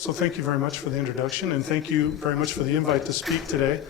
So thank you very much for the introduction, and thank you very much for the invite to speak today.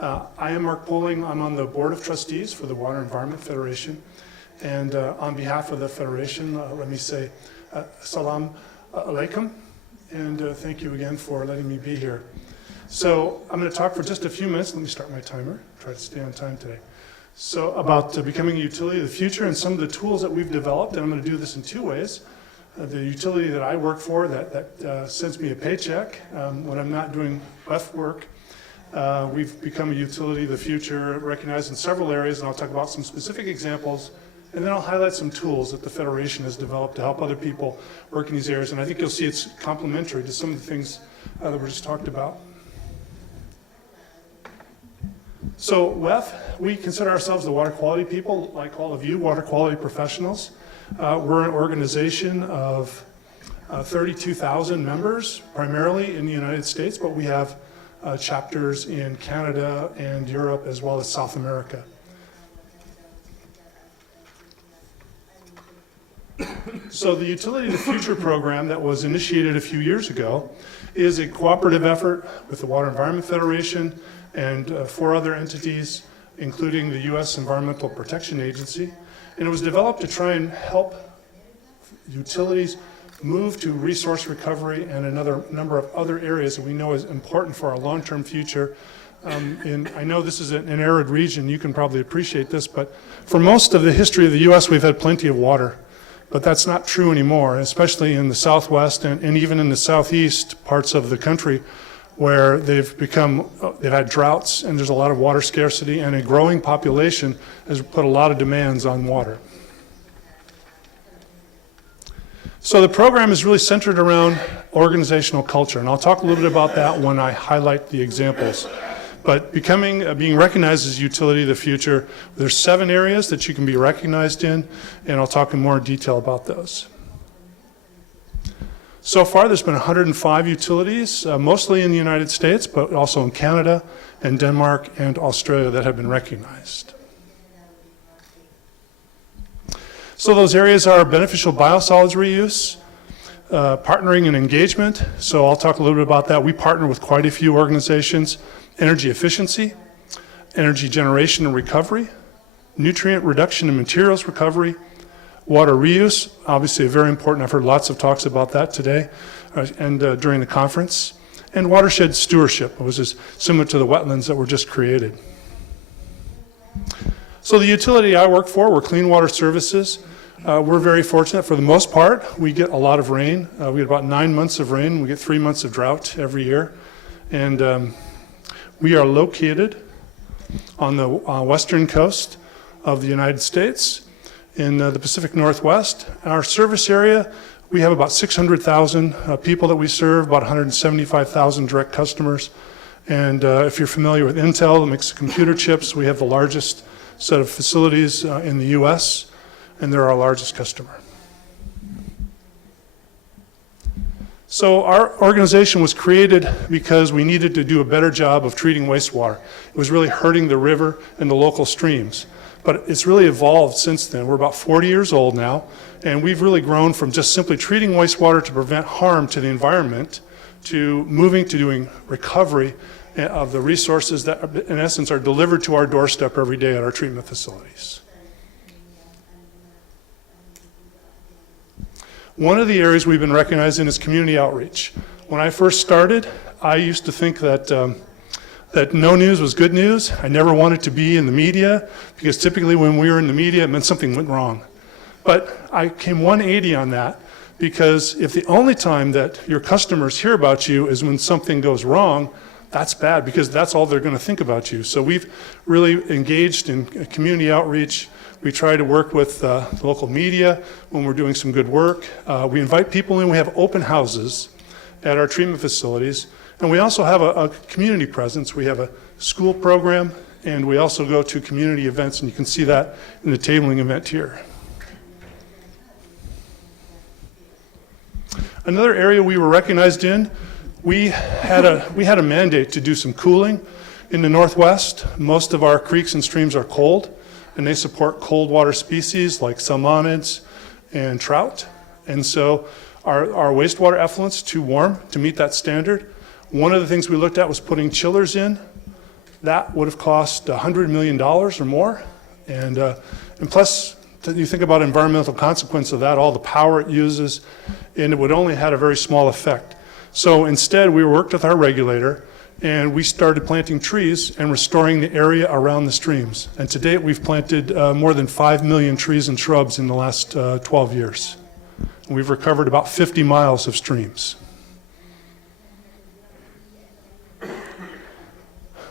I am Mark Poling. I'm on the Board of Trustees for the Water Environment Federation. And on behalf of the Federation, let me say salam alaikum, and thank you again for letting me be here. So I'm going to talk for just a few minutes. Let me start my timer, try to stay on time today. So about becoming a utility of the future and some of the tools that we've developed, and I'm going to do this in two ways. The utility that I work for that sends me a paycheck when I'm not doing WEF work. We've become a utility of the future, recognized in several areas, and I'll talk about some specific examples, and then I'll highlight some tools that the Federation has developed to help other people work in these areas, and I think you'll see it's complementary to some of the things that were just talked about. So WEF, we consider ourselves the water quality people, like all of you, water quality professionals. We're an organization of 32,000 members, primarily in the United States, but we have chapters in Canada and Europe as well as South America. So the Utility of the Future program that was initiated a few years ago is a cooperative effort with the Water Environment Federation and 4 other entities, including the U.S. Environmental Protection Agency. And it was developed to try and help utilities move to resource recovery and another number of other areas that we know is important for our long-term future. And I know this is an arid region, you can probably appreciate this, but for most of the history of the U.S. we've had plenty of water. But that's not true anymore, especially in the Southwest and even in the Southeast parts of the country, where they've had droughts and there's a lot of water scarcity, and a growing population has put a lot of demands on water. So the program is really centered around organizational culture, and I'll talk a little bit about that when I highlight the examples. But being recognized as a utility of the future, there's 7 areas that you can be recognized in, and I'll talk in more detail about those. So far, there's been 105 utilities, mostly in the United States, but also in Canada and Denmark and Australia that have been recognized. So those areas are beneficial biosolids reuse, partnering and engagement. So I'll talk a little bit about that. We partner with quite a few organizations. Energy efficiency, energy generation and recovery, nutrient reduction and materials recovery, water reuse, obviously a very important. I've heard lots of talks about that today and during the conference, and watershed stewardship, which is similar to the wetlands that were just created. So the utility I work for, we're Clean Water Services. We're very fortunate. For the most part, we get a lot of rain. We get about 9 months of rain. We get 3 months of drought every year. And we are located on the western coast of the United States in the Pacific Northwest. Our service area, we have about 600,000 people that we serve, about 175,000 direct customers. And if you're familiar with Intel, that makes computer chips, we have the largest set of facilities in the US, and they're our largest customer. So our organization was created because we needed to do a better job of treating wastewater. It was really hurting the river and the local streams. But it's really evolved since then. We're about 40 years old now, and we've really grown from just simply treating wastewater to prevent harm to the environment to moving to doing recovery of the resources that, in essence, are delivered to our doorstep every day at our treatment facilities. One of the areas we've been recognized in is community outreach. When I first started, I used to think that that no news was good news. I never wanted to be in the media, because typically when we were in the media, it meant something went wrong. But I came 180 on that, because if the only time that your customers hear about you is when something goes wrong, that's bad, because that's all they're going to think about you. So we've really engaged in community outreach. We try to work with the local media when we're doing some good work. We invite people in. We have open houses at our treatment facilities. And we also have a community presence. We have a school program, and we also go to community events, and you can see that in the tabling event here. Another area we were recognized in, we had a mandate to do some cooling in the Northwest. Most of our creeks and streams are cold, and they support cold water species like salmonids and trout. And so our wastewater effluents too warm to meet that standard. One of the things we looked at was putting chillers in. That would have cost $100 million or more. And plus, you think about environmental consequence of that, all the power it uses, and it would only had a very small effect. So instead, we worked with our regulator, and we started planting trees and restoring the area around the streams. And to date, we've planted more than 5 million trees and shrubs in the last 12 years. And we've recovered about 50 miles of streams.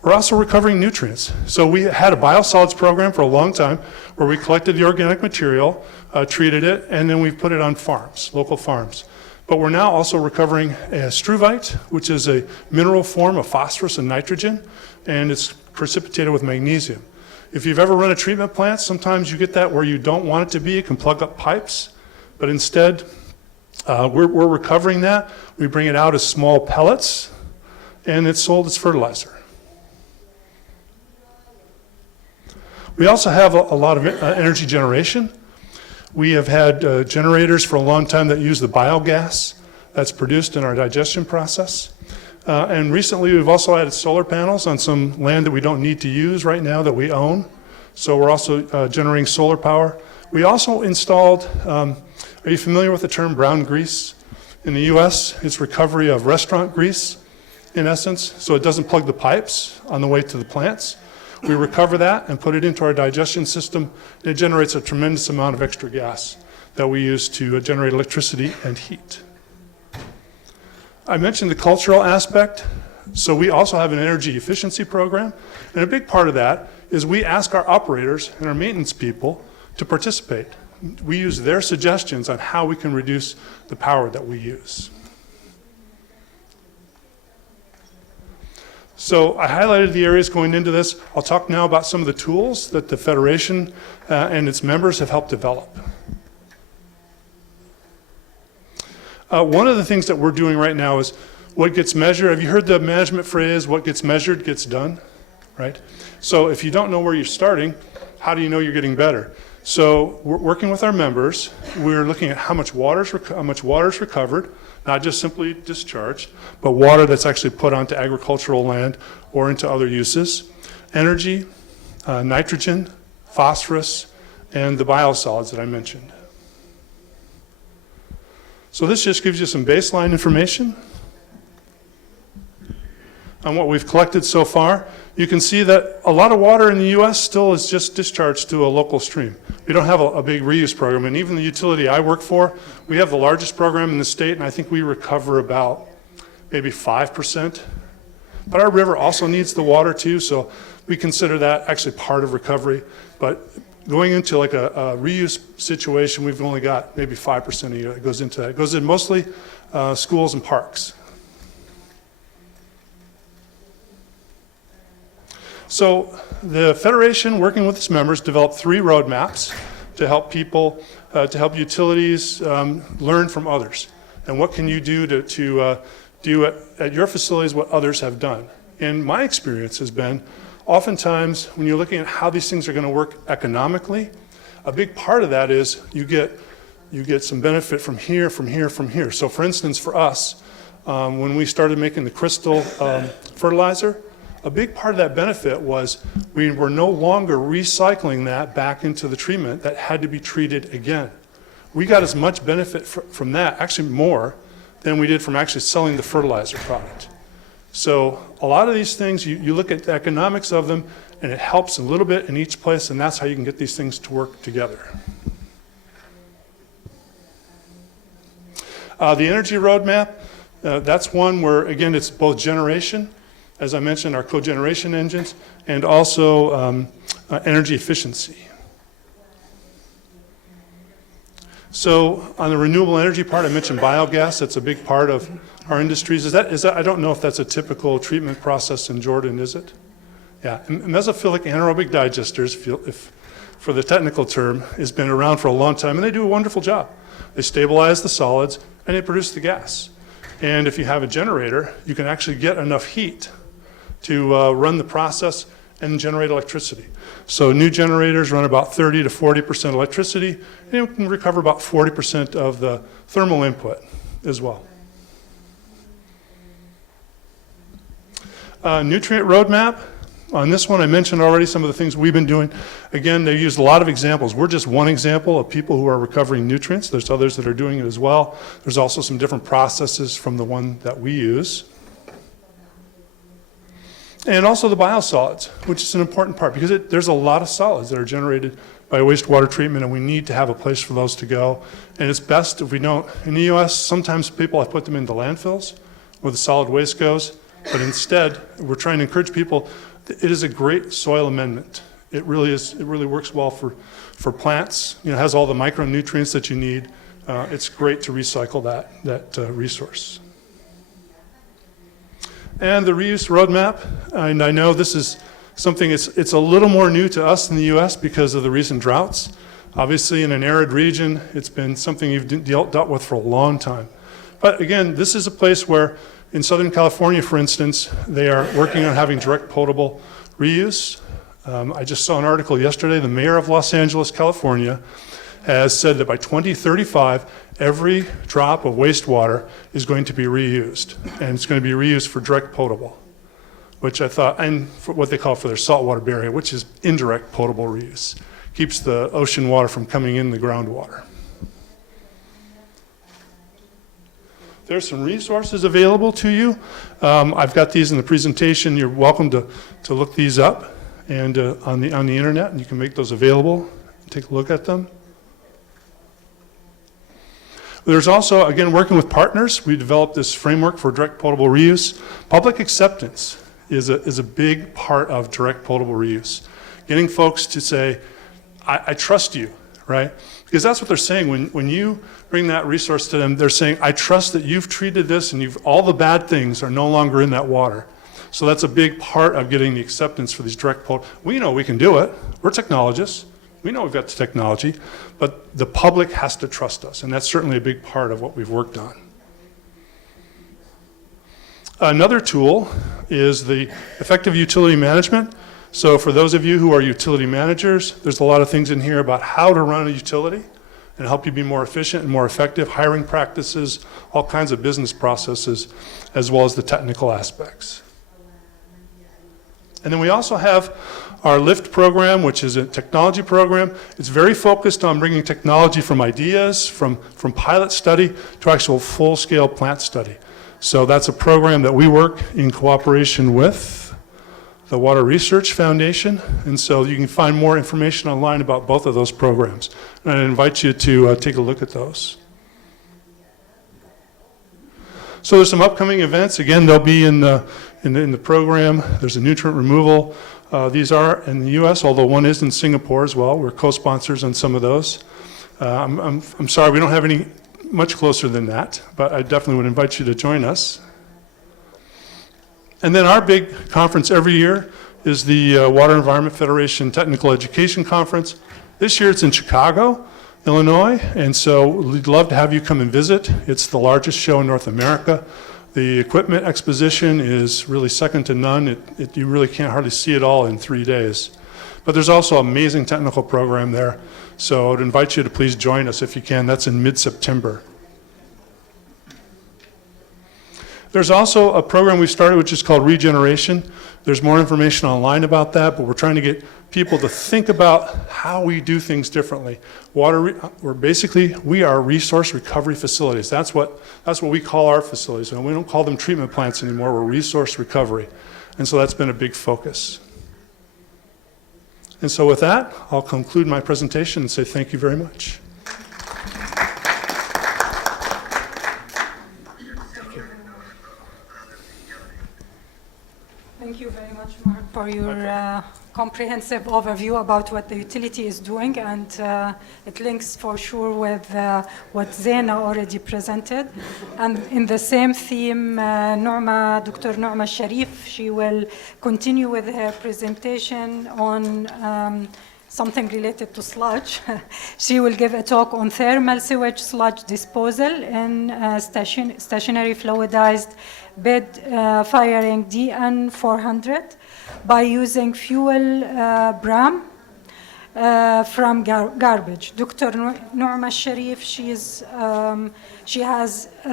We're also recovering nutrients. So we had a biosolids program for a long time where we collected the organic material, treated it, and then we put it on farms, local farms. But we're now also recovering struvite, which is a mineral form of phosphorus and nitrogen, and it's precipitated with magnesium. If you've ever run a treatment plant, sometimes you get that where you don't want it to be. It can plug up pipes, but instead we're recovering that. We bring it out as small pellets, and it's sold as fertilizer. We also have a lot of energy generation. We have had generators for a long time that use the biogas that's produced in our digestion process. And recently we've also added solar panels on some land that we don't need to use right now that we own. So we're also generating solar power. We also installed, are you familiar with the term brown grease? In the US, it's recovery of restaurant grease, in essence, so it doesn't plug the pipes on the way to the plants. We recover that and put it into our digestion system, and it generates a tremendous amount of extra gas that we use to generate electricity and heat. I mentioned the cultural aspect, so we also have an energy efficiency program, and a big part of that is we ask our operators and our maintenance people to participate. We use their suggestions on how we can reduce the power that we use. So I highlighted the areas going into this. I'll talk now about some of the tools that the Federation and its members have helped develop. One of the things that we're doing right now is what gets measured. Have you heard the management phrase, what gets measured gets done, right? So if you don't know where you're starting, how do you know you're getting better? So we're working with our members. We're looking at how much water is recovered, not just simply discharged, but water that's actually put onto agricultural land or into other uses. Energy, nitrogen, phosphorus, and the biosolids that I mentioned. So this just gives you some baseline information on what we've collected so far. You can see that a lot of water in the US still is just discharged to a local stream. We don't have a big reuse program, and even the utility I work for, we have the largest program in the state, and I think we recover about maybe 5%. But our river also needs the water too, so we consider that actually part of recovery. But going into like a reuse situation, we've only got maybe 5% a year that goes into that. It goes in mostly schools and parks. So the Federation, working with its members, developed 3 roadmaps to help people, to help utilities learn from others. And what can you do to do at your facilities what others have done? And my experience has been, oftentimes when you're looking at how these things are going to work economically, a big part of that is you get some benefit from here, from here, from here. So for instance, for us, when we started making the crystal fertilizer, a big part of that benefit was we were no longer recycling that back into the treatment that had to be treated again. We got as much benefit from that, actually more, than we did from actually selling the fertilizer product. So a lot of these things, you look at the economics of them, and it helps a little bit in each place, and that's how you can get these things to work together. The energy roadmap, that's one where, again, it's both generation, as I mentioned, our cogeneration engines, and also energy efficiency. So on the renewable energy part, I mentioned biogas. That's a big part of our industries. Is that, I don't know if that's a typical treatment process in Jordan, is it? Yeah, mesophilic anaerobic digesters, if for the technical term, has been around for a long time, and they do a wonderful job. They stabilize the solids, and they produce the gas. And if you have a generator, you can actually get enough heat to run the process and generate electricity. So new generators run about 30 to 40% electricity, and it can recover about 40% of the thermal input as well. Nutrient roadmap. On this one, I mentioned already some of the things we've been doing. Again, they used a lot of examples. We're just one example of people who are recovering nutrients. There's others that are doing it as well. There's also some different processes from the one that we use. And also the biosolids, which is an important part because there's a lot of solids that are generated by wastewater treatment, and we need to have a place for those to go. And it's best if we don't. In the US, sometimes people have put them into landfills where the solid waste goes, but instead, we're trying to encourage people. It is a great soil amendment. It really is. It really works well for plants. You know, it has all the micronutrients that you need. It's great to recycle that resource. And the reuse roadmap. And I know this is something. It's a little more new to us in the U.S. because of the recent droughts. Obviously, in an arid region, it's been something you've dealt with for a long time. But again, this is a place where, in Southern California, for instance, they are working on having direct potable reuse. I just saw an article yesterday. The mayor of Los Angeles, California, has said that by 2035, every drop of wastewater is going to be reused, and it's going to be reused for direct potable, which I thought, and for what they call for their saltwater barrier, which is indirect potable reuse. Keeps the ocean water from coming in the groundwater. There's some resources available to you. I've got these in the presentation. You're welcome to look these up and on the internet, and you can make those available. Take a look at them. There's also, again, working with partners. We developed this framework for direct potable reuse. Public acceptance is a big part of direct potable reuse. Getting folks to say, I trust you, right? Because that's what they're saying. When you bring that resource to them, they're saying, I trust that you've treated this and all the bad things are no longer in that water. So that's a big part of getting the acceptance for these direct potable. We know we can do it. We're technologists. We know we've got the technology, but the public has to trust us, and that's certainly a big part of what we've worked on. Another tool is the effective utility management. So for those of you who are utility managers, there's a lot of things in here about how to run a utility and help you be more efficient and more effective, hiring practices, all kinds of business processes, as well as the technical aspects. And then we also have our LIFT program, which is a technology program. It's very focused on bringing technology from ideas, from pilot study to actual full-scale plant study. So that's a program that we work in cooperation with the Water Research Foundation, and so you can find more information online about both of those programs. And I invite you to take a look at those. So there's some upcoming events. Again, they'll be in the program. There's a nutrient removal. These are in the U.S., although one is in Singapore as well. We're co-sponsors on some of those. I'm sorry, we don't have any much closer than that, but I definitely would invite you to join us. And then our big conference every year is the Water Environment Federation Technical Education Conference. This year it's in Chicago, Illinois, and so we'd love to have you come and visit. It's the largest show in North America. The equipment exposition is really second to none. You really can't hardly see it all in 3 days. But there's also an amazing technical program there. So I would invite you to please join us if you can. That's in mid-September. There's also a program we started which is called Regeneration. There's more information online about that, but we're trying to get people to think about how we do things differently. We are resource recovery facilities. That's what we call our facilities. And we don't call them treatment plants anymore. We're resource recovery. And so that's been a big focus. And so with that, I'll conclude my presentation and say thank you very much. Thank you very much, Mark, for your comprehensive overview about what the utility is doing, and it links for sure with what Zeina already presented. And in the same theme, Dr. Nouma Sharif, she will continue with her presentation on something related to sludge. She will give a talk on thermal sewage sludge disposal in stationary fluidized bed firing DN400 by using fuel BRAM from garbage. Dr. Nouma Sharif, she has a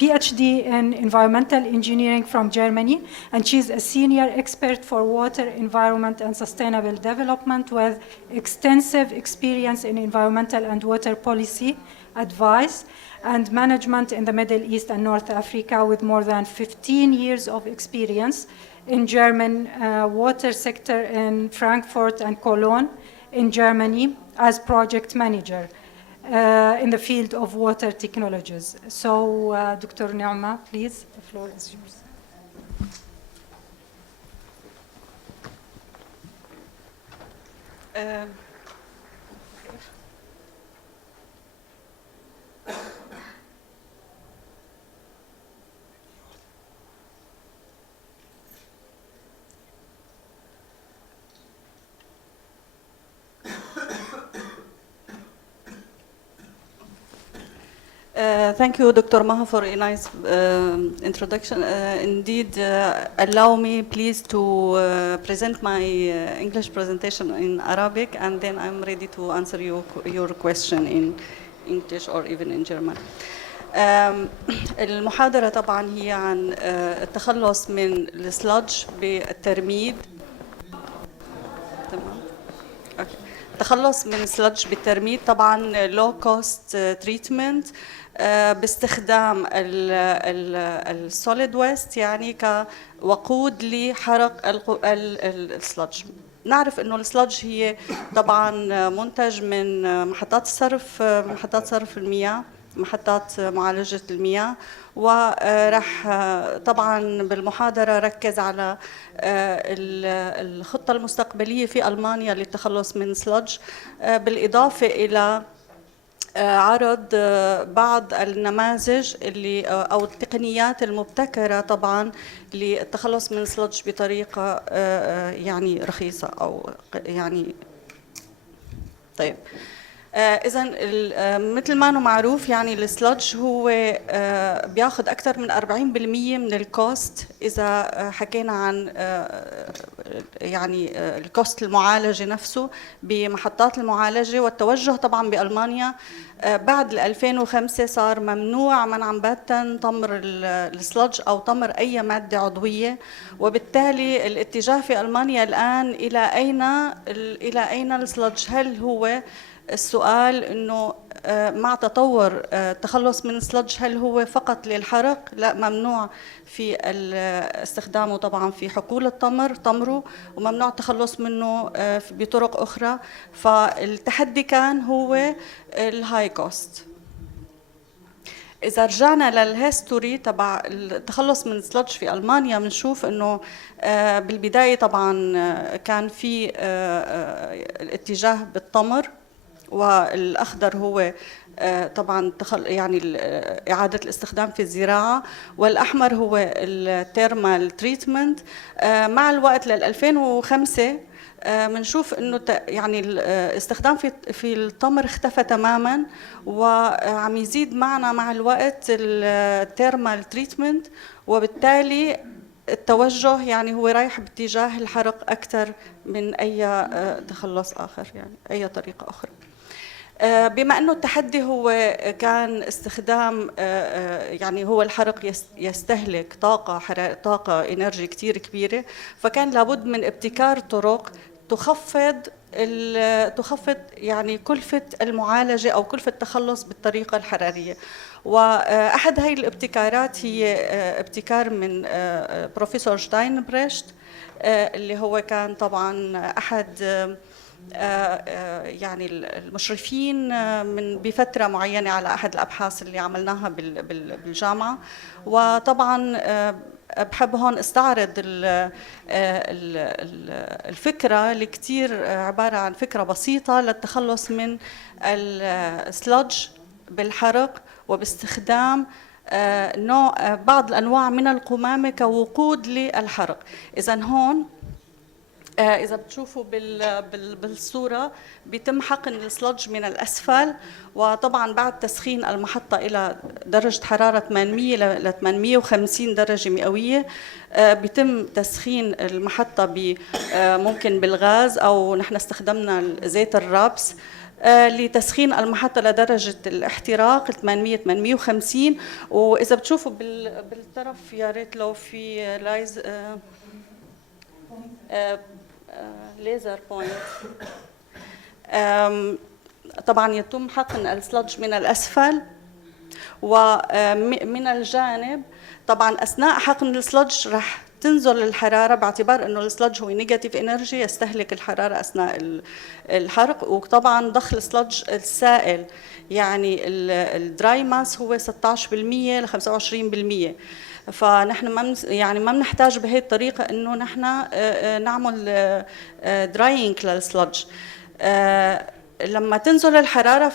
PhD in environmental engineering from Germany, and she's a senior expert for water, environment, and sustainable development with extensive experience in environmental and water policy advice and management in the Middle East and North Africa, with more than 15 years of experience in German water sector in Frankfurt and Cologne in Germany as project manager in the field of water technologies. So, Dr. Nouma, please, the floor is yours. Thank you, Dr. Maha, for a nice introduction. Indeed, allow me please to present my English presentation in Arabic, and then I'm ready to answer your question in English or even in German. المحاضرة طبعا هي عن التخلص من السلادج بالترميد. تمام. أوكي. التخلص من السلادج بالترميد طبعا low cost treatment باستخدام السوليد ويست يعني كوقود لحرق السلادج. نعرف انه السلادج هي طبعا منتج من محطات صرف المياه، محطات معالجة المياه، وراح طبعا بالمحاضرة ركز على الخطة المستقبلية في ألمانيا للتخلص من سلادج، بالإضافة إلى عرض بعض النماذج اللي أو التقنيات المبتكرة طبعا للتخلص من السلادج بطريقة يعني رخيصة أو يعني طيب. إذا مثل ما أنه معروف يعني السلادج هو بياخذ أكثر من 40% من الكوست إذا حكينا عن يعني الكوست المعالجة نفسه بمحطات المعالجة. والتوجه طبعا بألمانيا بعد 2005 صار ممنوع منعا باتا طمر السلادج أو طمر أي مادة عضوية، وبالتالي الاتجاه في ألمانيا الآن إلى أين السلادج؟ هل هو السؤال انه مع تطور التخلص من السلادج هل هو فقط للحرق؟ لا، ممنوع في استخدامه طبعا في حقول طمره، وممنوع التخلص منه بطرق اخرى. فالتحدي كان هو الهاي كوست. إذا رجعنا للهيستوري تبع التخلص من السلادج في ألمانيا بنشوف إنه بالبداية طبعا كان في الاتجاه بالطمر، والأخضر هو طبعا يعني إعادة الاستخدام في الزراعة، والأحمر هو الثيرمال تريتمنت. مع الوقت لل 2005 بنشوف انه يعني الاستخدام في التمر اختفى تماما، وعم يزيد معنا مع الوقت الثيرمال تريتمنت، وبالتالي التوجه يعني هو رايح باتجاه الحرق اكثر من اي تخلص اخر، يعني اي طريقه اخرى. بما انه التحدي هو كان استخدام يعني هو الحرق يستهلك طاقه انرجي كثير كبيره، فكان لابد من ابتكار طرق تخفض يعني كلفة المعالجة أو كلفة التخلص بالطريقة الحرارية. وأحد هاي الابتكارات هي ابتكار من بروفيسور شتاينبريشت، اللي هو كان طبعا أحد يعني المشرفين بفترة معينة على أحد الأبحاث اللي عملناها بالجامعة. وطبعا بحب هون استعرض الفكرة اللي كتير عبارة عن فكرة بسيطة للتخلص من السلادج بالحرق وباستخدام بعض الأنواع من القمامة كوقود للحرق. إذن هون إذا بتشوفوا بالصورة بيتم حقن السلج من الأسفل، وطبعا بعد تسخين المحطة إلى درجة حرارة 800 ل 850 درجة مئوية بيتم تسخين المحطة ممكن بالغاز أو نحن استخدمنا زيت الرابس لتسخين المحطة لدرجة الاحتراق 800-850. وإذا بتشوفوا بالطرف يا ريت لو في لايز ليزر بوينت. طبعا يتم حقن السلج من الأسفل ومن الجانب. طبعا أثناء حقن السلج رح تنزل الحرارة باعتبار أنه السلج هو نيجاتيف إنرجي يستهلك الحرارة أثناء الحرق. وطبعا ضخ السلج السائل يعني الدراي ماس هو 16% ل 25%. فنحن ما بنحتاج بهي الطريقة انه نحن نعمل دراينج للسلج. لما تنزل الحرارة